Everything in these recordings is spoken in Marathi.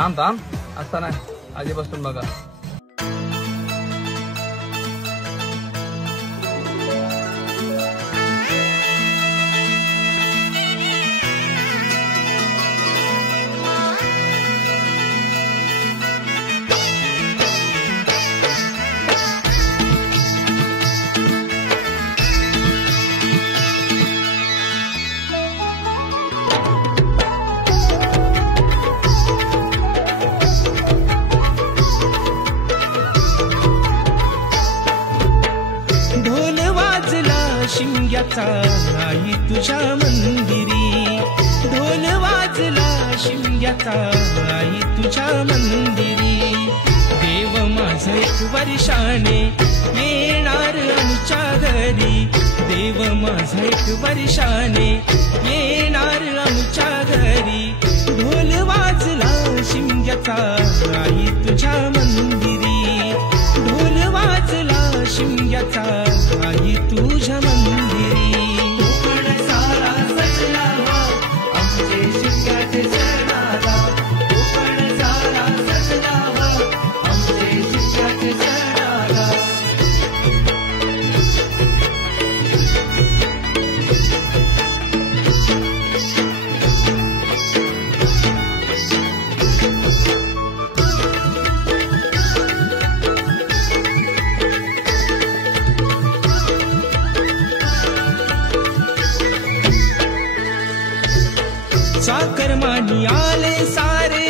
थांब थांब असता नाही आधीपासून बघा. शिमग्याचा आई तुझ्या मंदिरी, ढोल वाजला शिमग्याचा आई तुझ्या मंदिरी. देव माझा एक वर्षाने येणार आमच्या घरी, देव माझा एक वर्षाने येणार आमच्या घरी. ढोल वाजला शिमग्याचा आई तुझ्या मंदिरी, ढोल वाजला शिमग्याचा आई तुझ्या मंदिरी. कोकण सारा सजला आमचे शिमग्याचे सणाला, कोकण सारा सजला आमचे शिमग्याचे सणाला. चाकरमानी आले सारे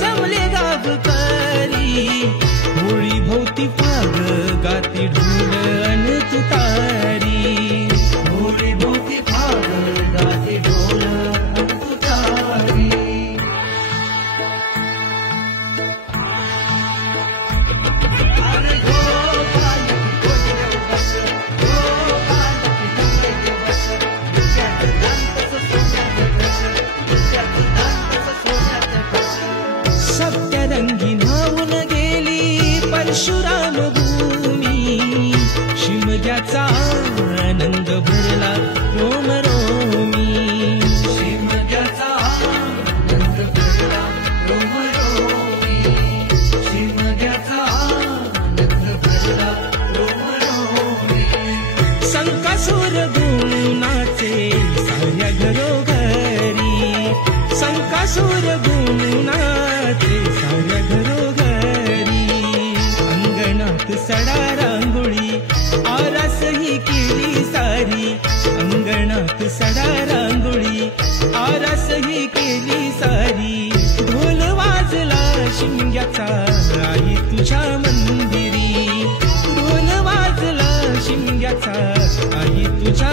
जमले गावकरी, होळी भोवती फाग गाती ढोल अन तुतारी. होळी भोवती फाग गाती ढोल अन तुतारी. अरे गोपाल गोंधळ बस, गोपाल गोंधळ बस, मुक्याचं दांत सोन्याचं घस. सप्तरंगी न्हावून गेली परशुराम भूमी, शिमग्याचा आनंद भरला रोम रोमी. शिमग्याचा आनंद भरला रोम रोमी, शिमग्याचा आनंद भरला रोम रोमी. संकासूर गुणाचे साऱ्या घरोघरी, संकासूर गुणाचे साऱ्या घरोघरी. अंगणात सडा रांगोळी आरास ही केली सारी, अंगणात सडा रांगोळी आरास ही केली सारी. ढोल वाजला शिमग्याचा आई तुझ्या मंदिरी, ढोल वाजला शिमग्याचा आई तुझ्या